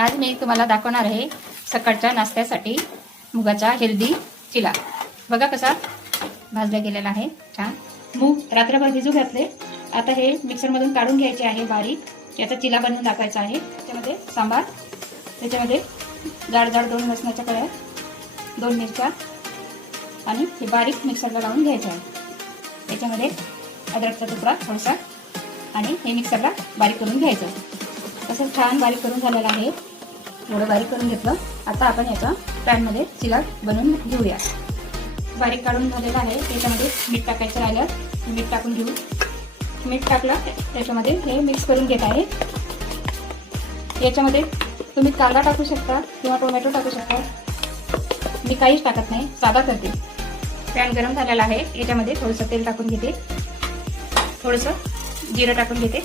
आज मी तुम्हाला दाखवणार आहे सकाळच्या नाश्त्यासाठी मुगाचा हेल्दी चिला। बघा कसा भाजला गेलेला आहे छान। मूग रात्रभर भिजू घातले, आता हे मिक्सरमधून काढून घ्यायचे आहे बारीक। याचा चिला बनवून दाखवायचा आहे। त्याच्यामध्ये सांबार, त्याच्यामध्ये जाड जाड 2 लसणाच्या कळ्या, 2 मिरच्या आणि हे बारीक मिक्सरला लावून घ्यायचे आहे। त्याच्यामध्ये अद्रकचा तुकडा थोडासा आणि हे मिक्सरला बारीक करून घ्यायचं। तसं छान बारीक करून झालेलं आहे। एवढं बारीक करून घेतलं। आता आपण याचा पॅन मध्ये चिला बनवून घेऊया। बारीक काढून झालेला आहे। त्याच्यामध्ये मीठ टाकायचं राहिलं, मीठ टाकून घेऊ। मीठ टाकलं, त्याच्यामध्ये हे मिक्स करून घेत आहे। याच्यामध्ये तुम्ही कांदा टाकू शकता किंवा टोमॅटो टाकू शकता। मी काहीच टाकत नाही, साधा करते। पॅन गरम झालेला आहे। याच्यामध्ये थोडंसं तेल टाकून घेते, थोडंसं जिरं टाकून घेते।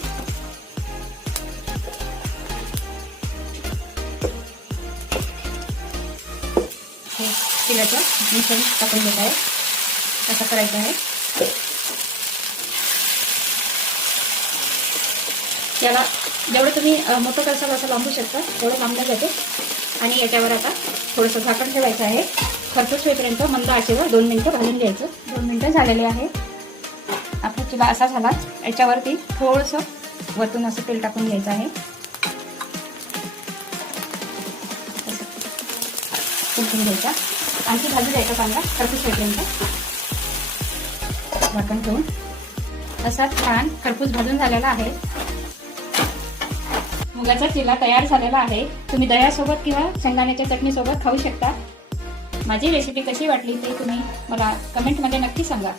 हे चिल्याचं मिश्रण टाकून घेत आहे। असं करायचं आहे। त्याला जेवढं तुम्ही मोठं करसाल असं लांबू शकता, तेवढं लांबलं जाते। आणि याच्यावर आता थोडंसं झाकण ठेवायचं आहे। खरपूस होईपर्यंत मंद आचेवर 2 मिनिटं भाजून घ्यायचं। 2 मिनिटं झालेले आहे। आपला चिला असा झाला। याच्यावरती थोडंसं वरतून असं तेल टाकून घ्यायचं आहे। फुलकून घ्यायचा, आणखी भाजू द्यायचा चांगला खरपूस होईपर्यंत। झाकण ठेवून असा छान खरपूस भाजून झालेला आहे। मुगाचा चिला तयार झालेला आहे। तुम्ही दह्यासोबत किंवा शेंगदाण्याच्या चटणीसोबत खाऊ शकता। माझी रेसिपी कशी वाटली ते तुम्ही मला कमेंटमध्ये नक्की सांगा।